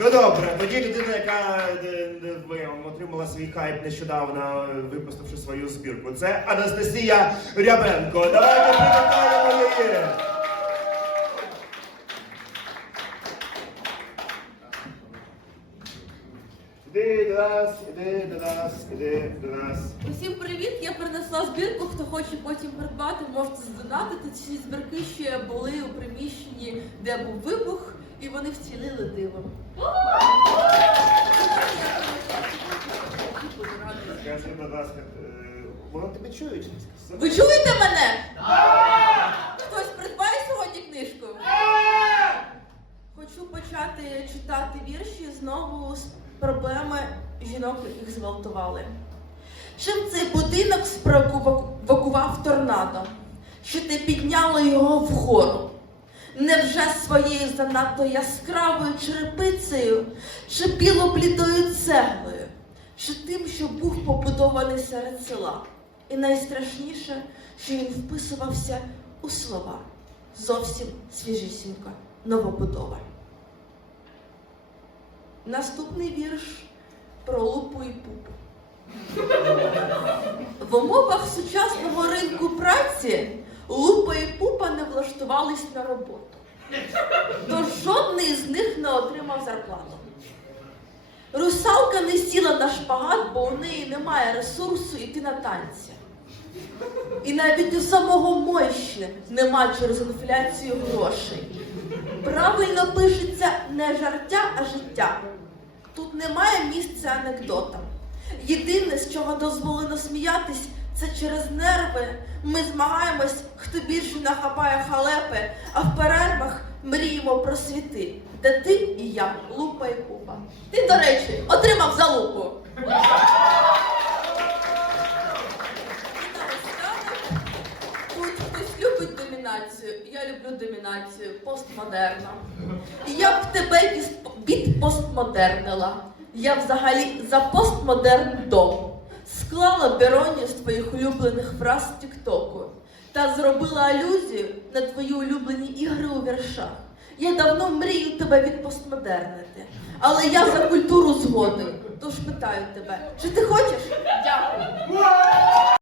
Ну добре, тоді людина, яка е, е, отримала свій хайп нещодавно, випустивши свою збірку. Це Анастасія Рябенко. Давайте привітаємо її. Іди до нас, іди до нас, іди до нас. Усім привіт! Я принесла збірку. Хто хоче потім придбати, можете здонатити. Ці збірки ще були у приміщенні, де був вибух, і вони вцілили дивом. Скажи, будь ласка, е, воно тебе чують? Ви чуєте мене? Хтось придбає сьогодні книжку? Хочу почати читати вірші знову з проблеми жінок, яких зґвалтували. Чим цей будинок спровокував торнадо? Що ти підняла його вгору? Невже своєю занадто яскравою черепицею, чи білоблідою цеглою, чи тим, що був побудований серед села? І найстрашніше, що він вписувався у слова зовсім свіжісінька новобудова. Наступний вірш про лупу і пупу. В умовах сучасного ринку праці лупа і пупа не влаштувались на роботу. Тож жодний з них не отримав зарплату. Русалка не сіла на шпагат, бо у неї немає ресурсу йти на танці. І навіть у самого Мойші нема через інфляцію грошей. Правильно пишеться не жартя, а життя. Тут немає місця анекдотам. Єдине, з чого дозволено сміятись, це через нерви. Ми змагаємось, хто більше нахапає халепи, а в перервах мріємо про світи, де ти і я, лупа і пупа. Ти, до речі, отримав за лупу. Тут хтось любить домінацію. Я люблю домінацію постмодерна. І я б тебе віс- відпостмодернила. Я взагалі за постмодерн дом. Склала бероні з твоїх улюблених фраз Тіктоку та зробила алюзію на твої улюблені ігри у віршах. Я давно мрію тебе відпостмодернити, але я за культуру згоди. Тож питаю тебе, чи ти хочеш? Дякую.